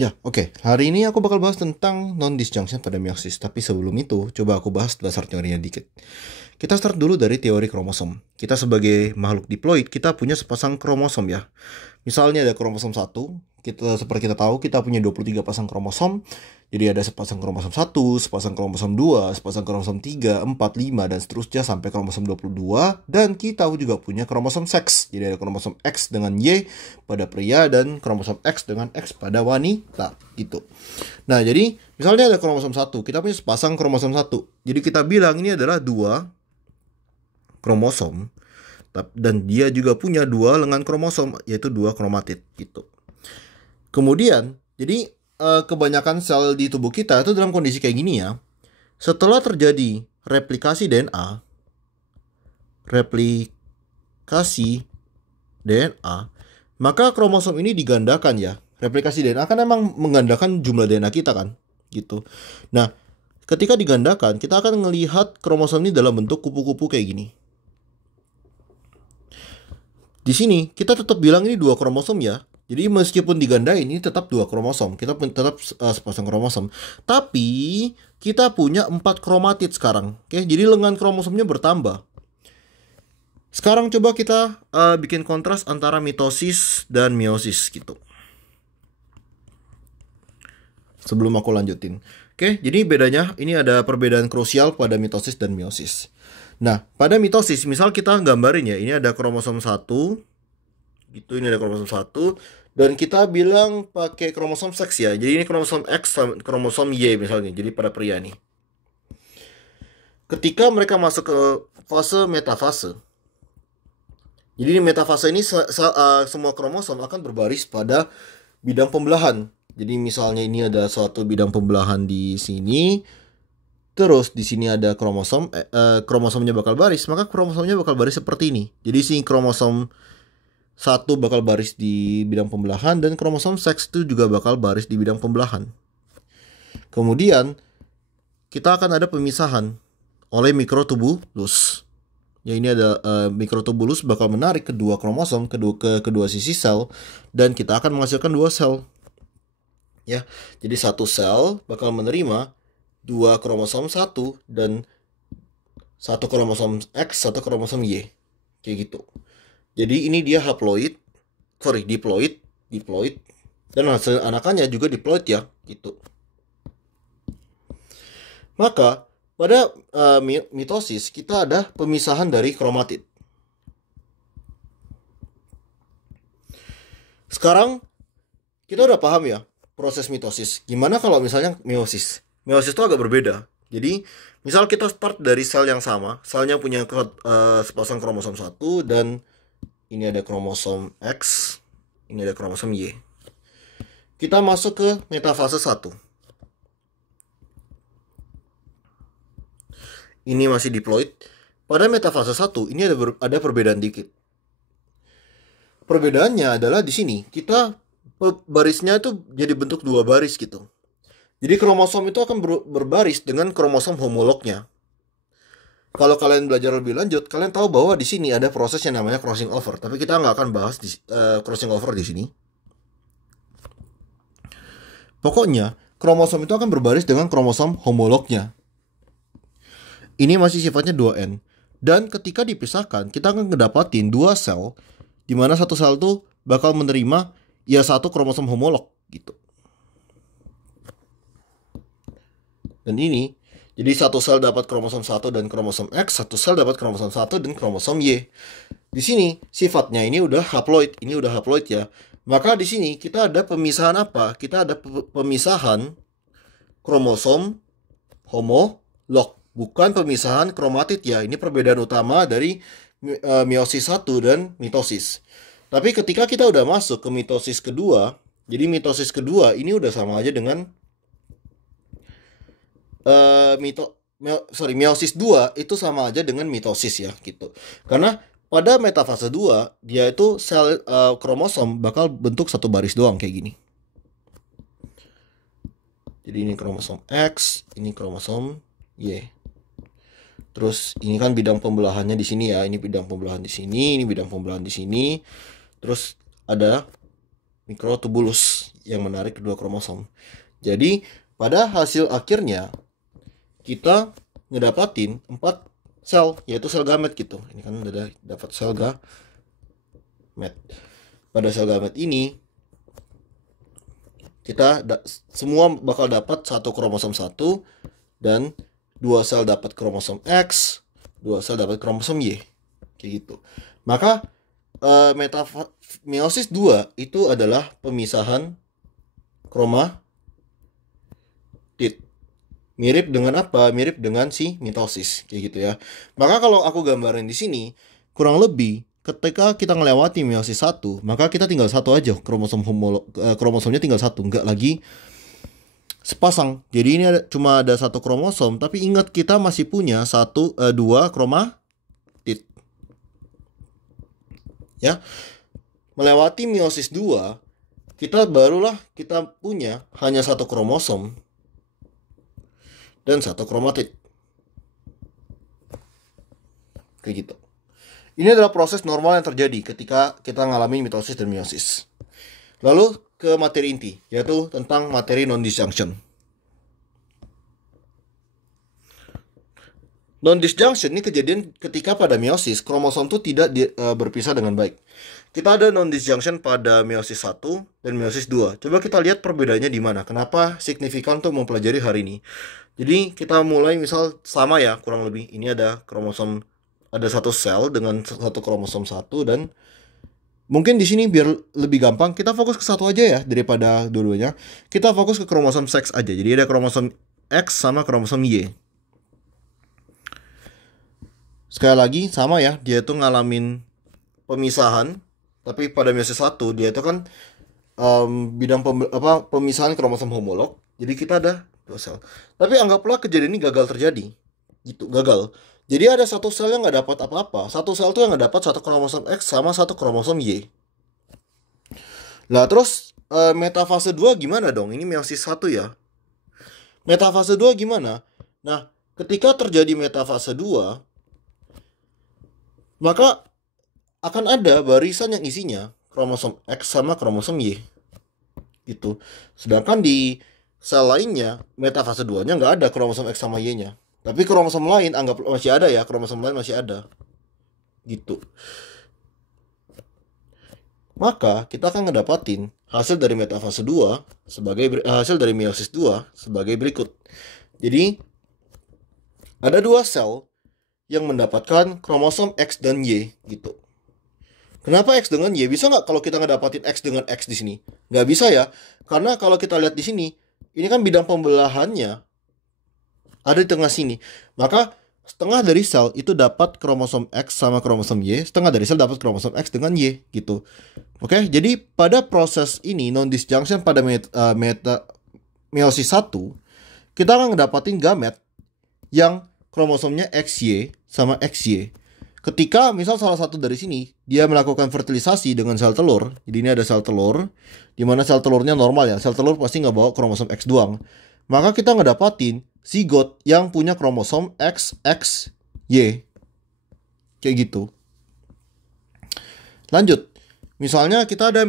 Ya, oke. Hari ini aku bakal bahas tentang non-disjunction pada meiosis. Tapi sebelum itu, coba aku bahas dasar teorinya dikit. Kita start dulu dari teori kromosom. Kita sebagai makhluk diploid, kita punya sepasang kromosom ya. Misalnya ada kromosom 1, seperti kita tahu kita punya 23 pasang kromosom. Jadi ada sepasang kromosom 1, sepasang kromosom 2, sepasang kromosom 3, 4, 5 dan seterusnya sampai kromosom 22 dan kita juga punya kromosom seks. Jadi ada kromosom X dengan Y pada pria dan kromosom X dengan X pada wanita gitu. Nah, jadi misalnya ada kromosom 1, kita punya sepasang kromosom 1. Jadi kita bilang ini adalah dua kromosom dan dia juga punya dua lengan kromosom yaitu dua kromatid gitu. Kemudian, jadi kebanyakan sel di tubuh kita itu dalam kondisi kayak gini ya. Setelah terjadi replikasi DNA, maka kromosom ini digandakan ya. Replikasi DNA kan emang menggandakan jumlah DNA kita kan, gitu. Nah, ketika digandakan, kita akan melihat kromosom ini dalam bentuk kupu-kupu kayak gini. Di sini kita tetap bilang ini dua kromosom ya. Jadi meskipun digandain ini tetap dua kromosom. Kita tetap sepasang kromosom. Tapi kita punya 4 kromatid sekarang. Oke, jadi lengan kromosomnya bertambah. Sekarang coba kita bikin kontras antara mitosis dan meiosis gitu. Sebelum aku lanjutin. Oke, jadi bedanya ini ada perbedaan krusial pada mitosis dan meiosis. Nah, pada mitosis misal kita gambarin ya, ini ada kromosom 1. Gitu, ini ada kromosom 1 dan kita bilang pakai kromosom seks ya. Jadi ini kromosom X sama kromosom Y misalnya. Jadi pada pria nih. Ketika mereka masuk ke fase metafase. Jadi di metafase ini semua kromosom akan berbaris pada bidang pembelahan. Jadi misalnya ini ada suatu bidang pembelahan di sini. Terus di sini ada kromosom, kromosomnya bakal baris, maka kromosomnya bakal baris seperti ini. Jadi sini kromosom 1 bakal baris di bidang pembelahan dan kromosom seks itu juga bakal baris di bidang pembelahan. Kemudian kita akan ada pemisahan oleh mikrotubulus. Ya, ini ada mikrotubulus bakal menarik kedua kromosom ke kedua sisi sel dan kita akan menghasilkan dua sel. Ya, jadi satu sel bakal menerima dua kromosom 1 dan satu kromosom X, satu kromosom Y. Kayak gitu. Jadi ini dia diploid, dan hasil anakannya juga diploid ya, gitu. Maka pada mitosis kita ada pemisahan dari kromatid. Sekarang kita udah paham ya proses mitosis. Gimana kalau misalnya meiosis? Meiosis itu agak berbeda. Jadi misal kita start dari sel yang sama, selnya punya sepasang kromosom 1 dan ini ada kromosom X, ini ada kromosom Y. Kita masuk ke metafase 1. Ini masih diploid. Pada metafase 1 ini ada perbedaan dikit. Perbedaannya adalah di sini kita barisnya itu jadi bentuk dua baris gitu. Jadi kromosom itu akan berbaris dengan kromosom homolognya. Kalau kalian belajar lebih lanjut, kalian tahu bahwa di sini ada proses yang namanya crossing over. Tapi kita nggak akan bahas crossing over di sini. Pokoknya, kromosom itu akan berbaris dengan kromosom homolognya. Ini masih sifatnya 2N. Dan ketika dipisahkan, kita akan ngedapatin dua sel, di mana satu sel itu bakal menerima ya satu kromosom homolog gitu. Dan ini jadi satu sel dapat kromosom 1 dan kromosom X, satu sel dapat kromosom 1 dan kromosom Y. Di sini sifatnya ini udah haploid ya. Maka di sini kita ada pemisahan apa? Kita ada pemisahan kromosom homolog, bukan pemisahan kromatid ya. Ini perbedaan utama dari meiosis 1 dan mitosis. Tapi ketika kita udah masuk ke mitosis kedua, jadi mitosis kedua ini udah sama aja dengan meiosis 2 itu sama aja dengan mitosis ya gitu. Karena pada metafase 2 dia itu sel kromosom bakal bentuk satu baris doang kayak gini. Jadi ini kromosom X, ini kromosom Y. Terus ini kan bidang pembelahannya di sini ya, ini bidang pembelahan di sini, ini bidang pembelahan di sini. Terus ada mikrotubulus yang menarik kedua kromosom. Jadi pada hasil akhirnya kita ngedapatin 4 sel, yaitu sel gamet gitu. Ini kan udah dapat sel gamet. Pada sel gamet ini kita semua bakal dapat satu kromosom 1 dan 2 sel dapat kromosom X, 2 sel dapat kromosom Y. Kayak gitu. Maka meiosis 2 itu adalah pemisahan kromatid. Mirip dengan apa? Mirip dengan si mitosis, kayak gitu ya. Maka kalau aku gambarin di sini, kurang lebih ketika kita melewati meiosis 1, maka kita tinggal satu aja kromosomnya tinggal satu, nggak lagi sepasang. Jadi ini cuma ada satu kromosom, tapi ingat kita masih punya 2 kromatid. Ya. Melewati meiosis 2, kita punya hanya satu kromosom dan satu kromatid. Kayak gitu. Ini adalah proses normal yang terjadi ketika kita ngalamin mitosis dan meiosis. Lalu ke materi inti, yaitu tentang materi non-disjunction. Non-disjunction ini kejadian ketika pada meiosis kromosom itu tidak berpisah dengan baik. Kita ada non-disjunction pada meiosis 1 dan meiosis 2. Coba kita lihat perbedaannya di mana. Kenapa signifikan untuk mempelajari hari ini. Jadi kita mulai misal sama ya, kurang lebih. Ini ada kromosom, ada satu sel dengan satu kromosom 1, dan mungkin di sini biar lebih gampang kita fokus ke satu aja ya daripada dua-duanya. Kita fokus ke kromosom seks aja. Jadi ada kromosom X sama kromosom Y. Sekali lagi sama ya, dia itu ngalamin pemisahan, tapi pada meiosis 1 dia itu kan pemisahan kromosom homolog. Jadi kita ada 2 sel. Tapi anggaplah kejadian ini gagal terjadi. Gitu, gagal. Jadi ada satu sel yang nggak dapat apa-apa. Satu sel tuh yang nggak dapat satu kromosom X sama satu kromosom Y. Nah, terus metafase 2 gimana dong? Ini meiosis 1 ya. Metafase 2 gimana? Nah, ketika terjadi metafase 2, maka akan ada barisan yang isinya kromosom X sama kromosom Y. Gitu. Sedangkan di sel lainnya, metafase 2-nya nggak ada kromosom X sama Y-nya. Tapi kromosom lain anggap masih ada ya, kromosom lain masih ada. Gitu. Maka kita akan ngedapatin hasil dari metafase 2 sebagai hasil dari meiosis 2 sebagai berikut. Jadi ada 2 sel yang mendapatkan kromosom X dan Y gitu. Kenapa X dengan Y? Bisa nggak kalau kita ngedapatin X dengan X di sini? Nggak bisa ya, karena kalau kita lihat di sini, ini kan bidang pembelahannya ada di tengah sini. Maka setengah dari sel itu dapat kromosom X sama kromosom Y, setengah dari sel dapat kromosom X dengan Y gitu. Oke, jadi pada proses ini non-disjunction pada meiosis 1, kita akan ngedapatin gamet yang kromosomnya XY sama XY. Ketika misal salah satu dari sini dia melakukan fertilisasi dengan sel telur, jadi ini ada sel telur, di mana sel telurnya normal ya, sel telur pasti nggak bawa kromosom X doang. Maka kita ngedapatin zigot yang punya kromosom XXY, kayak gitu. Lanjut, misalnya kita ada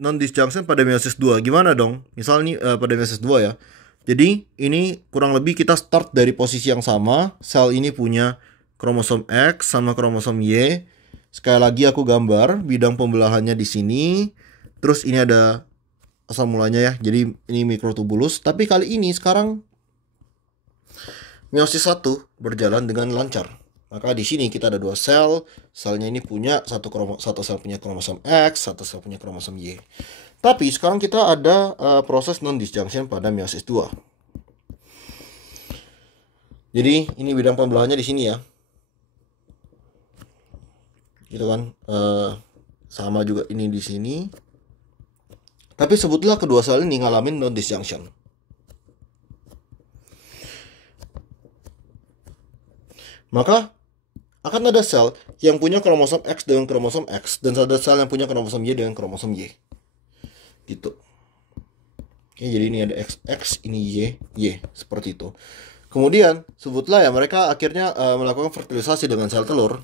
non-disjunction pada meiosis 2, gimana dong? Misal nih pada meiosis 2 ya. Jadi ini kurang lebih kita start dari posisi yang sama. Sel ini punya kromosom X sama kromosom Y. Sekali lagi aku gambar bidang pembelahannya di sini. Terus ini ada asal mulanya ya. Jadi ini mikrotubulus. Tapi kali ini sekarang meiosis 1 berjalan dengan lancar. Maka di sini kita ada 2 sel. Selnya ini punya satu sel punya kromosom X, satu sel punya kromosom Y. Tapi sekarang kita ada proses non-disjunction pada meiosis 2. Jadi ini bidang pembelahannya di sini ya. Gitu kan. Sama juga ini di sini. Tapi sebutlah kedua sel ini ngalamin non-disjunction. Maka akan ada sel yang punya kromosom X dengan kromosom X, dan ada sel yang punya kromosom Y dengan kromosom Y. Gitu. Oke, jadi ini ada XX, ini Y, seperti itu. Kemudian sebutlah ya mereka akhirnya melakukan fertilisasi dengan sel telur.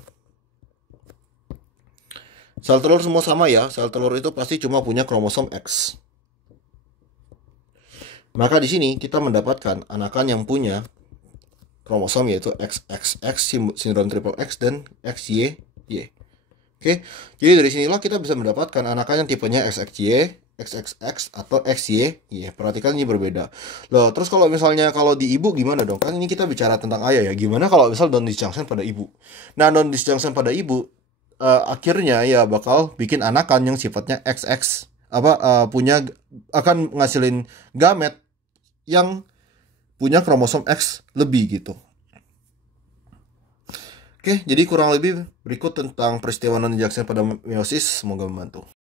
Sel telur semua sama ya, sel telur itu pasti cuma punya kromosom X. Maka di sini kita mendapatkan anakan yang punya kromosom yaitu XXX, sindrom triple X, dan XYY. Oke, jadi dari sinilah kita bisa mendapatkan anakan yang tipenya XXY, XXX, atau XYY. Perhatikan ini berbeda. Loh, terus kalau misalnya kalau di ibu gimana dong? Kan ini kita bicara tentang ayah ya. Gimana kalau misal non disjunction pada ibu? Nah, non disjunction pada ibu akhirnya ya bakal bikin anakan yang sifatnya XX, punya, akan ngasilin gamet yang punya kromosom X lebih gitu. Oke, jadi kurang lebih berikut tentang peristiwa non-disjunction pada meiosis. Semoga membantu.